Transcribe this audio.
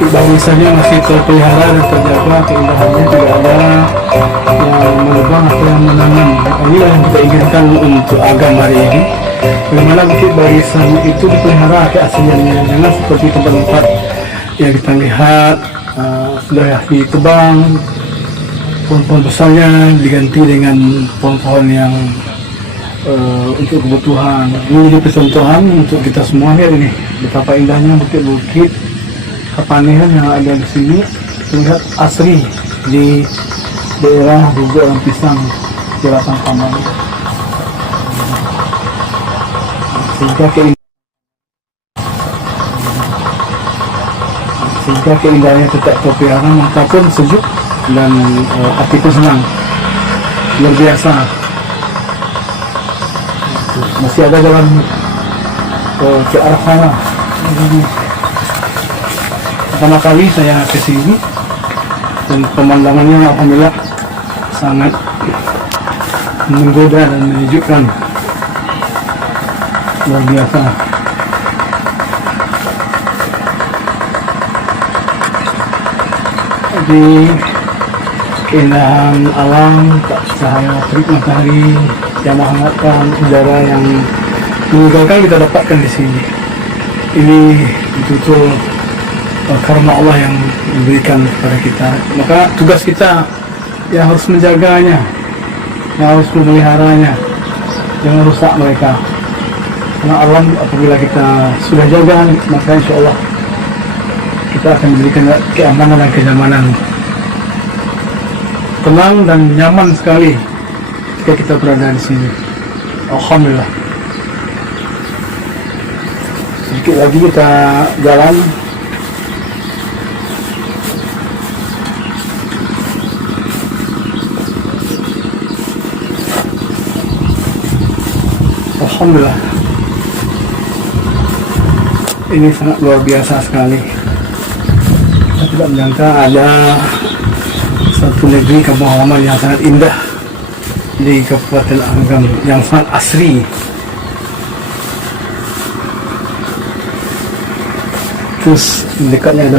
Untuk barisannya masih terpelihara dan terjaga keindahannya, tidak ada yang menebang atau yang menanam. Inilah yang kita inginkan untuk agam hari ini. Bagaimana bukit barisan itu dipelihara keasliannya, jangan seperti tempat-tempat yang kita lihat sudah ditebang, pohon-pohon besarnya diganti dengan pohon-pohon yang untuk kebutuhan. Ini menjadi percontohan untuk kita semua. Lihat ini betapa indahnya bukit-bukit Kapanihan yang ada di sini, terlihat asri di daerah Bogor dan Pisang, Jelatan Kamang. Sehingga keindahannya tetap terpelihara, mata pun sejuk dan hati pun senang, luar biasa. Masih ada jalan ke arah sana. Pertama kali saya ke sini dan pemandangannya alhamdulillah sangat menggoda dan menyejukkan, luar biasa. Di keindahan alam, cahaya terik matahari yang menghangatkan, udara yang menyegarkan kita dapatkan di sini. Ini betul-betul karena Allah yang memberikan kepada kita. Maka tugas kita yang harus menjaganya, yang harus memeliharanya, jangan rusak mereka. Karena alam apabila kita sudah jaga, maka insya Allah kita akan memberikan keamanan dan kenyamanan, tenang dan nyaman sekali ketika kita berada di sini. Alhamdulillah. Sedikit lagi kita jalan. Alhamdulillah, ini sangat luar biasa sekali. Saya tidak menyangka ada satu negeri kampung halaman yang sangat indah di Kabupaten Agam, yang sangat asri. Terus dekatnya ada